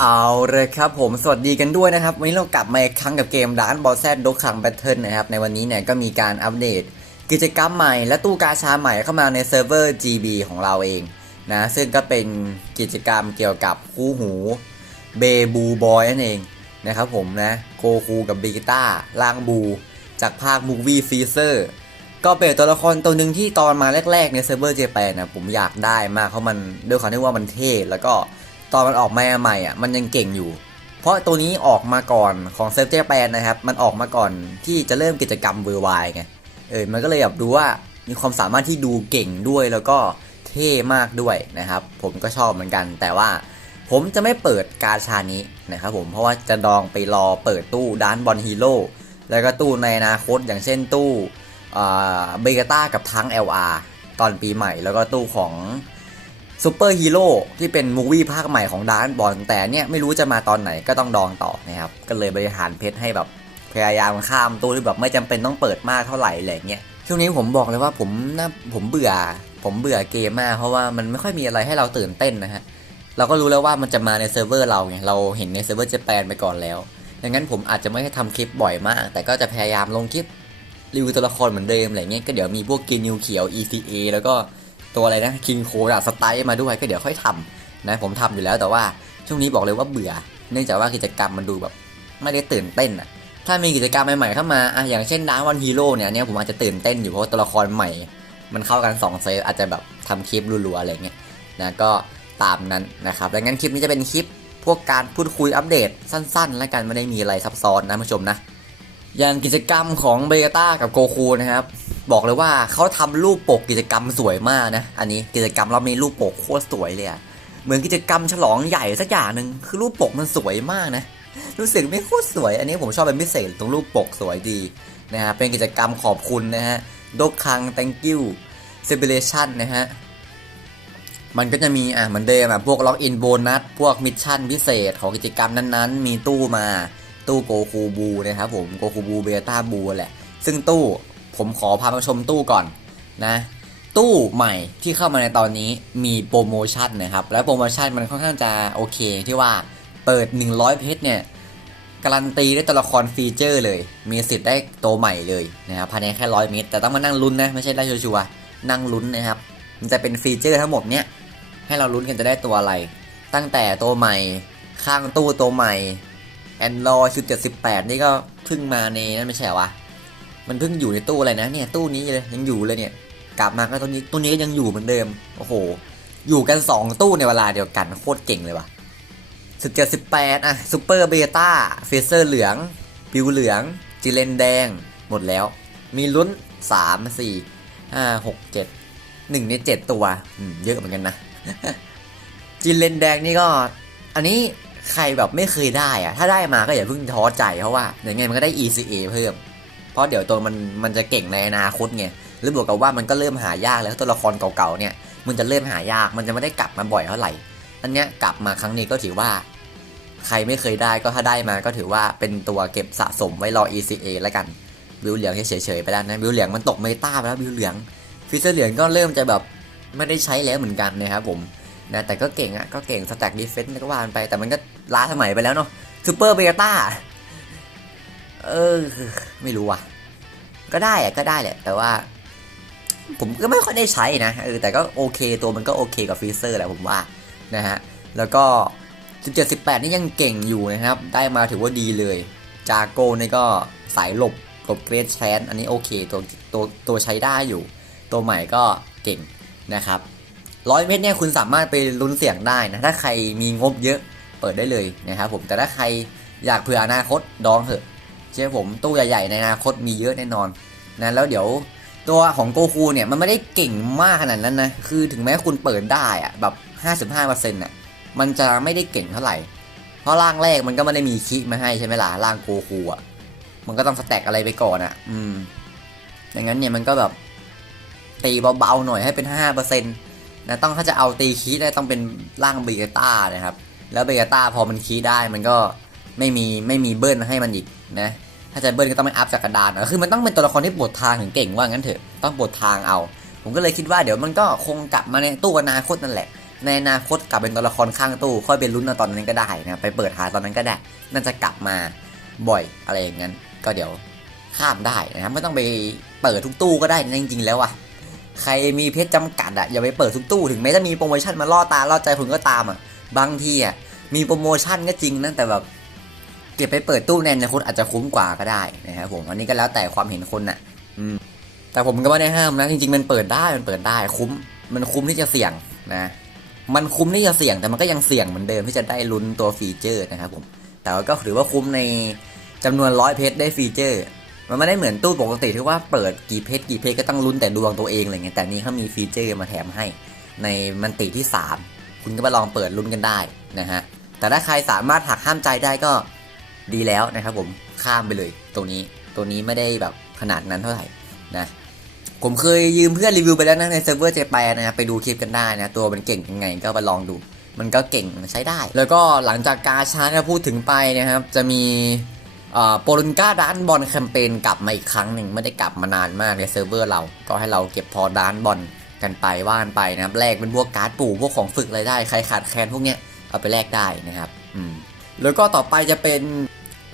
เอาเลยครับผมสวัสดีกันด้วยนะครับ วันนี้เรากลับมาอีกครั้งกับเกมร้านบอสแซดดกขังแบทเทิลนะครับ ในวันนี้เนี่ยก็มีการอัปเดต กิจกรรมใหม่และตู้กาชาใหม่เข้ามาในเซิร์ฟเวอร์ GB ของเราเองนะซึ่งก็เป็นกิจกรรมเกี่ยวกับคู่หูเบบูบอยนั่นเองนะครับผมนะโกคูกับเบกิต้าล่างบู จากภาคมูวี่ฟีเซอร์ก็เป็นตัวละครตัวหนึ่งที่ตอนมาแรกๆในเซิร์ฟเวอร์เจแปนนะผมอยากได้มากเพราะมันด้วยความที่ว่ามันเท่แล้วก็ ตอนมันออกมาใหม่อะมันยังเก่งอยู่ เพราะตัวนี้ออกมาก่อนของเซิร์ฟเจแปนนะครับ มันออกมาก่อนที่จะเริ่มกิจกรรมเวอร์ไวไงเออมันก็เลยแบบดูว่ามีความสามารถที่ดูเก่งด้วยแล้วก็เท่มากด้วยนะครับ ผมก็ชอบเหมือนกัน แต่ว่าผมจะไม่เปิดกาชานี้นะครับผมเพราะว่าจะดองไปรอเปิดตู้ด้านบอลฮีโร่แล้วก็ตู้ในอนาคตอย่างเช่นตู้เบกต้ากับทั้ง LR ตอนปีใหม่แล้วก็ตู้ของ ซูเปอร์ฮีโร่ที่เป็นมูวี่ภาคใหม่ของดานบอลแต่เนี่ยไม่รู้จะมาตอนไหนก็ต้องดองต่อนะครับ ก็เลยบริหารเพชรให้แบบพยายามข้ามตู้ที่แบบไม่จำเป็นต้องเปิดมากเท่าไหร่อะไรเงี้ยช่วงนี้ผมบอกเลยว่าผมนะผมเบื่อ ผมเบื่อเกมมาก เพราะว่ามันไม่ค่อยมีอะไรให้เราตื่นเต้นนะฮะเราก็รู้แล้วว่ามันจะมาในเซิร์ฟเวอร์เราไงเราเห็นในเซิร์ฟเวอร์เจแปนไปก่อนแล้วดังนั้นผมอาจจะไม่ได้ทำคลิปบ่อยมาก แต่ก็จะพยายามลงคลิปรีวิวตัวละครเหมือนเดิมอะไรเงี้ยก็เดี๋ยวมีพวกกินนิวเขียว ECA แล้วก็ ตัวอะไรนะคิงโคดาสไตล์มาด้วยก็เดี๋ยวค่อยทำนะผมทำอยู่แล้วแต่ว่าช่วงนี้บอกเลยว่าเบื่อ เนื่องจากว่ากิจกรรมมันดูแบบไม่ได้ตื่นเต้นอะถ้ามีกิจกรรมใหม่ๆเข้ามาอะอย่างเช่นดาวันฮีโร่เนี่ยเนี่ยผมอาจจะตื่นเต้นอยู่เพราะตัวละครใหม่ มันเข้ากัน2เซตอาจจะแบบทำคลิปรัวๆอะไรเงี้ยนะก็ตามนั้นนะครับดังนั้นคลิปนี้จะเป็นคลิปพวกการพูดคุยอัปเดตสั้นๆ และกันไม่ได้มีอะไรซับซ้อนนะผู้ชมนะ อย่างกิจกรรมของเบต้ากับโกคูนะครับ บอกเลยว่าเขาทำรูปปกกิจกรรมสวยมากนะ อันนี้กิจกรรมเรามีรูปปกโคตรสวยเลยอะเหมือนกิจกรรมฉลองใหญ่สักอย่างหนึ่งคือรูปปกมันสวยมากนะ รู้สึกไม่โคตรสวย อันนี้ผมชอบเป็นพิเศษตรงรูปปกสวยดีนะฮะ เป็นกิจกรรมขอบคุณนะฮะดกคัง thank you celebration นะฮะ มันก็จะมีอะเหมือนเดิมอะพวกล็อกอินโบนัส พวกมิชชั่นพิเศษของกิจกรรมนั้นๆ มีตู้มา ตู้โกคูบูนะครับผม โกคูบูเบต้าบูแหละ ซึ่งตู้ ผมขอพามาชมตู้ก่อนนะ ตู้ใหม่ที่เข้ามาในตอนนี้มีโปรโมชั่นนะครับ และโปรโมชั่นมันค่อนข้างจะโอเคที่ว่าเปิด 100 เพชรเนี่ยการันตีได้ตัวละครฟีเจอร์เลย มีสิทธิ์ได้ตัวใหม่เลยนะครับภายในแค่ร้อยเมตร แต่ต้องมานั่งลุ้นนะ ไม่ใช่ได้ชัวร์นั่งลุ้นนะครับ มันจะเป็นฟีเจอร์ทั้งหมดเนี้ยให้เราลุ้นกันจะได้ตัวอะไร ตั้งแต่ตัวใหม่ข้างตู้ตัวใหม่แอนดรอยชุด78 นี่ก็เพิ่งมาในนั่นไม่ใช่วะ มันเพิ่งอยู่ในตู้อะไรนะเนี่ยตู้นี้เลยยังอยู่เลยเนี่ยกลับมาก็ตู้นี้ตู้นี้ก็ยังอยู่เหมือนเดิมโอ้โห อยู่กัน 2 ตู้ในเวลาเดียวกันโคตรเก่งเลยว่ะสุด78อะซูเปอร์เบต้าเฟเซอร์เหลืองปิวเหลืองจิเลนแดงหมดแล้ว มีลุ้น3 4 5 6 7 1ใน7ตัวเยอะเหมือนกันนะจิเลนแดงนี่ก็ อันนี้ใครแบบไม่เคยได้อะถ้าได้มาก็อย่าเพิ่งท้อใจเพราะว่าอย่างไงมันก็ได้ ECA เพิ่ม เพราะเดี๋ยวตัวมันมันจะเก่งในอนาคตไงหรือบวกกับว่ามันก็เริ่มหายากแล้วตัวละครเก่าๆเนี่ยมันจะเริ่มหายากมันจะไม่ได้กลับมาบ่อยเท่าไหร่อันเนี้ยกลับมาครั้งนี้ก็ถือว่า ใครไม่เคยได้ก็ถ้าได้มาก็ถือว่าเป็นตัวเก็บสะสมไว้รอ ECA แล้วกันบิวเหลืองเฉยๆไปแล้วนะบิวเหลืองมันตกเมตาไปแล้วบิวเหลืองฟิสเซอร์เหลืองก็เริ่มจะแบบไม่ได้ใช้แล้วเหมือนกันนะครับผมนะแต่ก็เก่งอะก็เก่งสแต็กดีเฟนต์ก็ว่านไปแต่มันก็ล้าสมัยไปแล้วเนาะซูเปอร์เบต้า เออ ไม่รู้อะ ก็ได้อะก็ได้แหละ แต่ว่า ผมก็ไม่ค่อยได้ใช้นะเออแต่ก็โอเคตัวมันก็โอเคกับฟรีเซอร์แหละผมว่านะฮะ แล้วก็ 17 18 นี่ยังเก่งอยู่นะครับ ได้มาถือว่าดีเลย จาโก้นี่ก็สายหลบหลบเกรดแชนอันนี้โอเคตัวตัวตัวใช้ได้อยู่ ตัวใหม่ก็เก่งนะครับร้อยเมตรเนี่ยคุณสามารถไปลุ้นเสี่ยงได้นะถ้าใครมีงบเยอะเปิดได้เลยนะครับผมแต่ถ้าใครอยากเผื่ออนาคตดองเถอะ เชื่อผมตู้ใหญ่ๆในอนาคตมีเยอะแน่นอนนะแล้วเดี๋ยวตัวของโกคูเนี่ยมันไม่ได้เก่งมากขนาดนั้นนะคือถึงแม้คุณเปิดได้อะแบบ 55%น่ะมันจะไม่ได้เก่งเท่าไหร่ เพราะร่างแรกมันก็ไม่ได้มีคิมาให้ใช่ไหมล่ะร่างโกคูอะมันก็ต้องสแต็กอะไรไปก่อนอะ อืมอย่างนั้นเนี่ยมันก็แบบตีเบาๆหน่อยให้เป็น5%นะต้องถ้าจะเอาตีคีได้ต้องเป็นร่างเบกต้านะครับ แล้วเบกต้าพอมันคีได้มันก็ ไม่มีไม่มีเบิ้ลให้มันอีกนะถ้าจะเบิ้ลก็ต้องไปอัพจากกระดานอะคือมันต้องเป็นตัวละครที่ปวดทางถึงเก่งว่างั้นเถอะต้องปวดทางเอา ผมก็เลยคิดว่าเดี๋ยวมันก็คงกลับมาในตู้อนาคตนั่นแหละ ในอนาคตกลับเป็นตัวละครข้างตู้ ค่อยเป็นลุ้นตอนนั้นก็ได้นะไปเปิดหาตอนนั้นก็ได้ น่าจะกลับมาบ่อยอะไรอย่างนั้น ก็เดี๋ยวข้ามได้นะครับไม่ต้องไปเปิดทุกตู้ก็ได้นะจริงๆแล้วอะใครมีเพชรจำกัดอะอย่าไปเปิดทุกตู้ถึงแม้จะมีโปรโมชั่นมาล่อตาล่อใจคุณก็ตามอะบางทีอะมีโปรโมชั่นก็จริงนะแต่แบบ เก็บไปเปิดตู้ในอนาคตอาจจะคุ้มกว่าก็ได้นะครับผมอันนี้ก็แล้วแต่ความเห็นคนน่ะ อืม แต่ผมก็ไม่ได้ห้ามนะจริงๆมันเปิดได้มันเปิดได้คุ้ม มันคุ้มที่จะเสี่ยงนะ มันคุ้มที่จะเสี่ยงแต่มันก็ยังเสี่ยงเหมือนเดิมที่จะได้ลุ้นตัวฟีเจอร์นะครับผม แต่ก็ถือว่าคุ้มในจำนวนร้อยเพชรได้ฟีเจอร์ มันไม่ได้เหมือนตู้ปกติที่ว่าเปิดกี่เพชรกี่เพชรก็ต้องลุ้นแต่ดวงตัวเองอะไรเงี้ยแต่นี่เขามีฟีเจอร์มาแถมให้ ในมันติที่ 3 คุณก็มาลองเปิดลุ้นกันได้นะฮะแต่ถ้าใครสามารถหักห้ามใจได้ก็ ดีแล้วนะครับผมข้ามไปเลยตรงนี้ตัวนี้ไม่ได้แบบขนาดนั้นเท่าไหร่นะผมเคยยืมเพื่อนรีวิวไปแล้วนะในเซิร์ฟเวอร์เจแปนนะครับไปดูคลิปกันได้นะ ตัวมันเก่งยังไงก็ไปลองดู มันก็เก่งใช้ได้ แล้วก็หลังจากกาชาที่พูดถึงไปนะครับ จะมีโปลุนก้าด้านบอลแคมเปญกลับมาอีกครั้งหนึ่งไม่ได้กลับมานานมากในเซิร์ฟเวอร์เรา ก็ให้เราเก็บพอด้านบอลกันไปว่านไปนะครับแลกเป็นพวกการ์ดปู่พวกของฝึกอะไรได้ใครขาดแคลนพวกเนี้ยเอาไปแลกได้นะครับอืมแล้วก็ต่อไปจะเป็น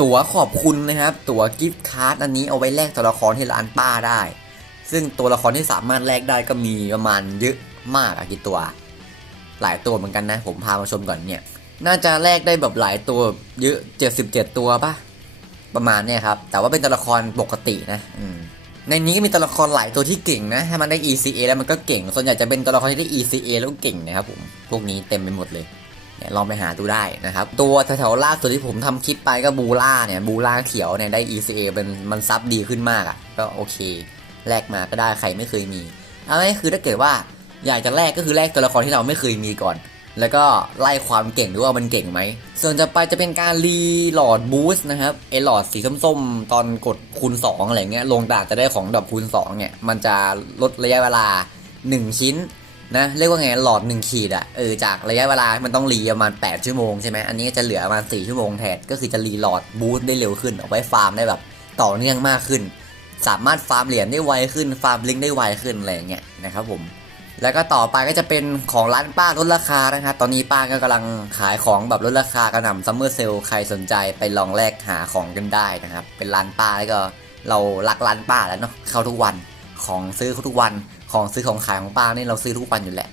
ตั๋วขอบคุณนะครับ ตั๋วกิฟต์การ์ดอันนี้เอาไว้แลกตัวละครที่ร้านป้าได้ ซึ่งตัวละครที่สามารถแลกได้ก็มีประมาณเยอะมากอะกี่ตัว หลายตัวเหมือนกันนะ ผมพามาชมก่อนเนี่ย น่าจะแลกได้แบบหลายตัวเยอะ77ตัวปะประมาณเนี่ยครับ แต่ว่าเป็นตัวละครปกตินะ อืมในนี้ก็มีตัวละครหลายตัวที่เก่งนะถ้ามันได้ ECA แล้วมันก็เก่ง ส่วนใหญ่จะเป็นตัวละครที่ได้ ECA แล้วเก่งนะครับผม พวกนี้เต็มไปหมดเลย เนี่ยลองไปหาดูได้นะครับ ตัวแถวๆล่าสุดที่ผมทำคลิปไปก็บูล่าเนี่ยบูล่าเขียวเนี่ยได้ ECA เป็นมันซับดีขึ้นมากอะ่ะ ก็โอเค แลกมาก็ได้ใครไม่เคยมีเอาง่ายคือถ้าเกิดว่าอยากจะแลกก็คือแลกตัวละครที่เราไม่เคยมีก่อน แล้วก็ไล่ความเก่งดูว่ามันเก่งไหม ส่วนจะไปจะเป็นการรีหลอดบูสต์นะครับไอหลอดสีส้มๆ ตอนกดคูณ2อะไรเงี้ยลงดาบจะได้ของดอกคูณ2เนี่ยมันจะลดระยะเวลา 1 ชิ้น นะเรียกว่าไงหลอด1ขีดอะเออจากระยะเวลามันต้องรีประมาณ 8 ชั่วโมงใช่ไหมอันนี้จะเหลือประมาณ 4 ชั่วโมงแทนก็คือจะรีหลอดบูสต์ได้เร็วขึ้นเอาไว้ฟาร์มได้แบบต่อเนื่องมากขึ้น สามารถฟาร์มเหรียญได้ไวขึ้นฟาร์มลิงได้ไวขึ้นอะไรอย่างเงี้ยนะครับผมแล้วก็ต่อไปก็จะเป็นของร้านป้าลดราคานะครับตอนนี้ป้าก็กำลังขายของแบบลดราคากระหน่ำซัมเมอร์เซลใครสนใจไปลองแลกหาของกันได้นะครับเป็นร้านป้าแล้วก็เรารักร้านป้าแล้วเนาะเข้าทุกวันของซื้อเขาทุกวัน ของซื้อของขายของป้านี่เราซื้อทุกวันอยู่แหละ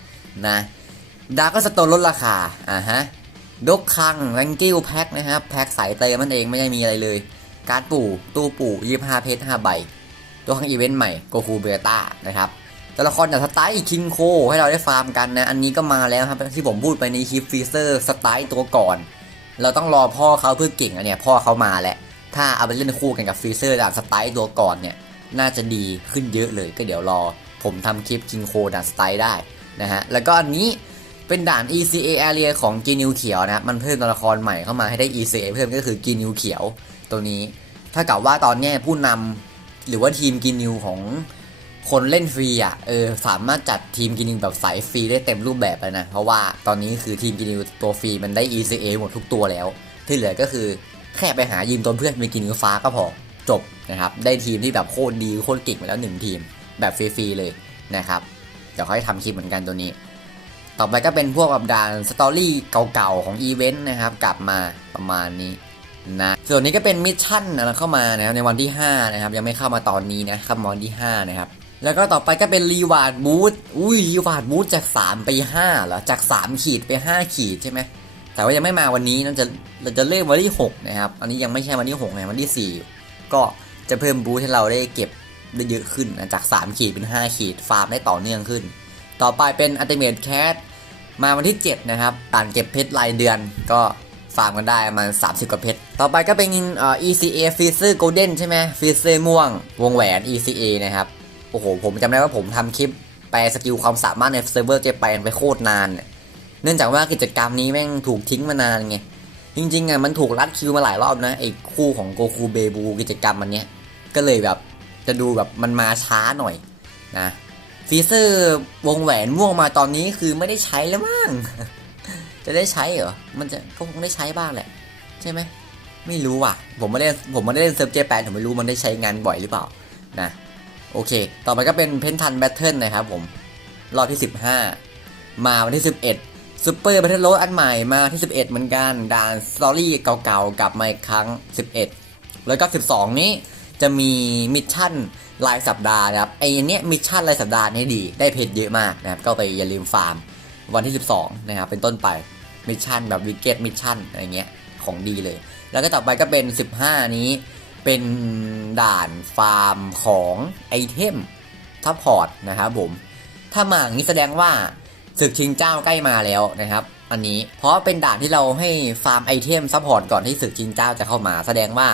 นะดาก็สโตนลดราคาอ่าฮะดกคังแรงกิ้วแพ็คนะครับแพ็คสายเตยมันเองไม่ได้มีอะไรเลย การปู่ตู้ปู่ยี่ห้าเพชรห้าใบ ตัวข้างอีเวนต์ใหม่โกคูเบต้านะครับตัวละครจากสไตล์คินโคให้เราได้ฟาร์มกันนะ อันนี้ก็มาแล้วครับที่ผมพูดไปในคลิปฟีเซอร์สไตล์ตัวก่อน เราต้องรอพ่อเขาเพื่อเก่งอันเนี้ยพ่อเขามาแหละ ถ้าเอาไปเล่นคู่กันกับฟีเซอร์จากสไตล์ตัวก่อนเนี่ยน่าจะดีขึ้นเยอะเลยก็เดี๋ยวรอ ผมทำคลิปคินโคด่านสไตล์ได้นะฮะ แล้วก็อันนี้เป็นด่าน ECA Area ของกีนิวเขียวนะครับมันเพิ่มตัวละครใหม่เข้ามาให้ได้ ECA เพิ่มก็คือกีนิวเขียวตัวนี้ ถ้ากับว่าตอนนี้ผู้นำหรือว่าทีมกีนิวของคนเล่นฟรีอะเออสามารถจัดทีมกีนิวแบบสายฟรีได้เต็มรูปแบบเลยนะ เพราะว่าตอนนี้คือทีมกีนิวตัวฟรีมันได้ ECA หมดทุกตัวแล้ว ที่เหลือก็คือแค่ไปหายืมตัวเพื่อนเป็นกีนิวฟ้าก็พอจบนะครับ ได้ทีมที่แบบโคตรดีโคตรเก่งมาแล้วหนึ่งทีม แบบฟรีๆเลยนะครับเดี๋ยวเขาให้ทำคลิปเหมือนกันตัวนี้ ต่อไปก็เป็นพวกแบบด่านสตอรี่เก่าๆของอีเวนต์นะครับ กลับมาประมาณนี้นะส่วนนี้ก็เป็นมิชชั่นนะเข้ามานะครับในวันที่ 5 นะครับ ยังไม่เข้ามาตอนนี้นะเข้ามาวันที่ 5 นะครับ แล้วก็ต่อไปก็เป็นรีวาร์ดบูธอุ้ยรีวาร์ดบูธจาก 3 ไป5เหรอจาก 3 ขีดไป 5 ขีดใช่ไหมแต่ว่ายังไม่มาวันนี้นั่นจะเราจะเริ่มวันที่ 6 นะครับ อันนี้ยังไม่ใช่วันที่6นะวันที่ 4 ก็จะเพิ่มบูธให้เราได้เก็บ ได้เยอะขึ้นจาก 3 ขีดเป็น 5 ขีด ฟาร์มได้ต่อเนื่องขึ้น ต่อไปเป็นอัลติเมทแคทมาวันที่ 7 นะครับต่านเก็บเพชรรายเดือนก็ฟาร์มกันได้ประมาณ30 กว่าเพชร ต่อไปก็เป็นเอ่อ ECA f r e e z e r Golden ใช่ไหม f r e e z e r ม่วง วงแหวน ECA นะครับ โอ้โห ผมจำได้ว่าผมทำคลิปแปลสกิลความสามารถในเซิร์ฟเวอร์เจแปนไปโคตรนาน เนี่ยเนื่องจากว่ากิจกรรมนี้แม่งถูกทิ้งมานานไง จริงๆอะมันถูกรัดคิวมาหลายรอบนะไอ้คู่ของโกคูเบบูกิจกรรมมันเนี้ย ก็เลยแบบ จะดูแบบมันมาช้าหน่อยนะฟีเซอร์วงแหวนม่วงมาตอนนี้คือไม่ได้ใช้แล้วมั้งจะได้ใช้เหรอ มันจะก็คงได้ใช้บ้างแหละ ใช่ไหมไม่รู้ว่ะ ผมไม่ได้ผมไม่ได้เล่นเซิร์ฟเจแปนผมไม่รู้มันได้ใช้งานบ่อยหรือเปล่านะโอเค ต่อไปก็เป็นเพนทันแบทเทิลนะครับผม รอบที่ 15 มาวันที่ 11ซูเปอร์บัตเทิลโรอันใหม่มาที่ 11 เหมือนกันด่านสตอรี่เก่าๆกลับมาอีกครั้ง 11 แล้วก็ 12 นี้ จะมีมิชชั่นรายสัปดาห์นะครับไอ้เนี้ยมิชชั่นรายสัปดาห์นี่ดีได้เพจเยอะมากนะครับก็ไปอย่าลืมฟาร์มวันที่ 12 นะครับเป็นต้นไปมิชชั่นแบบวิกเก็ตมิชชั่นอะไรเงี้ยของดีเลย แล้วก็ต่อไปก็เป็น 15 นี้เป็นด่านฟาร์มของไอเทมซัพพอร์ตนะครับผมถ้ามาอย่างนี้แสดงว่าศึกชิงเจ้าใกล้มาแล้วนะครับ อันนี้เพราะเป็นด่านที่เราให้ฟาร์มไอเทมซัพพอร์ตก่อนที่ศึกชิงเจ้าจะเข้ามา แสดงว่า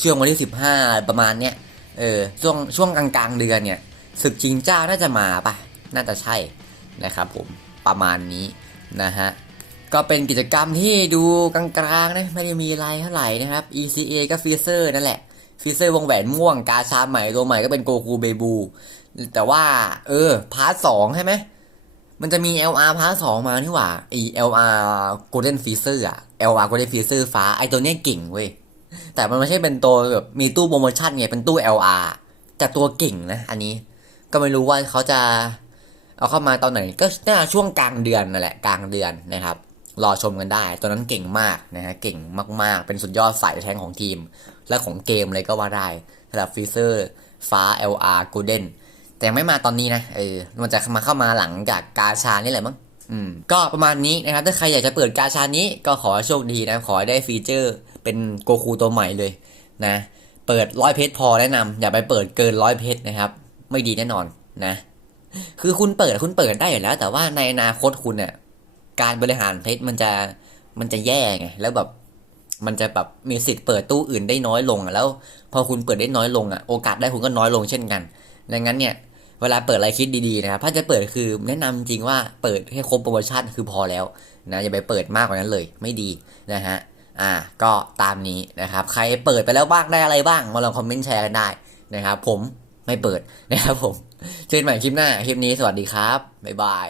ช่วงวันที่ 15 ประมาณเนี้ยเออช่วงช่วงกลางๆเดือนเนี่ยศึกชิงเจ้าน่าจะมาปะน่าจะใช่นะครับผมประมาณนี้นะฮะก็เป็นกิจกรรมที่ดูกลางๆนะไม่ได้มีอะไรเท่าไหร่นะครับ ECA ก็ฟีเซอร์นั่นแหละฟีเซอร์วงแหวนม่วงกาชาใหม่ตัวใหม่ก็เป็นโกคูเบบูแต่ว่า เออ พาร์ทสองใช่ไหมมันจะมี LR พาร์ทสองมานี่หว่าไอ LR Golden Freezer อะ LR Golden Freezer ฟ้าไอตัวเนี้ยเก่งเว้ย แต่มันไม่ใช่เป็นตัวแบบมีตู้โปรโมชั่นไงเป็นตู้ LR แต่ตัวเก่งนะ อันนี้ก็ไม่รู้ว่าเขาจะเอาเข้ามาตอนไหนก็น่าช่วงกลางเดือนนั่นแหละกลางเดือนนะครับ รอชมกันได้ ตัวนั้นเก่งมากนะฮะเก่งมากๆ เป็นสุดยอดสายแทงของทีม และของเกมเลยก็ว่าได้สำหรับฟีเซอร์ฟ้า LR Golden แต่ยังไม่มาตอนนี้นะเออมันจะมาเข้ามาหลังจากกาชานี่แหละมั้งอืมก็ประมาณนี้นะครับถ้าใครอยากจะเปิดกาชานี้ก็ขอโชคดีนะขอได้ฟีเจอร์ เป็นโกคูตัวใหม่เลยนะ เปิดร้อยเพชรพอแนะนำอย่าไปเปิดเกินร้อยเพชรนะครับ ไม่ดีแน่นอนนะ คือคุณเปิดคุณเปิดได้อยู่แล้ว แต่ว่าในอนาคตคุณเนี่ยการบริหารเพชรมันจะมันจะแย่ไงแล้วแบบมันจะแบบมีสิทธิ์เปิดตู้อื่นได้น้อยลงอะแล้ว พอคุณเปิดได้น้อยลงอะโอกาสได้คุณก็น้อยลงเช่นกันดังนั้นเนี่ยเวลาเปิดอะไรคิดดีๆนะครับถ้าจะเปิดคือแนะนำจริงว่าเปิดให้ครบโปรโมชั่นคือพอแล้วนะอย่าไปเปิดมากกว่านั้นเลยไม่ดีนะฮะ อ่าก็ตามนี้นะครับ ใครเปิดไปแล้วบ้างได้อะไรบ้าง มาลองคอมเมนต์แชร์กันได้นะครับ ผมไม่เปิดนะครับผมเจอกันใหม่คลิปหน้า คลิปนี้สวัสดีครับ บ๊ายบาย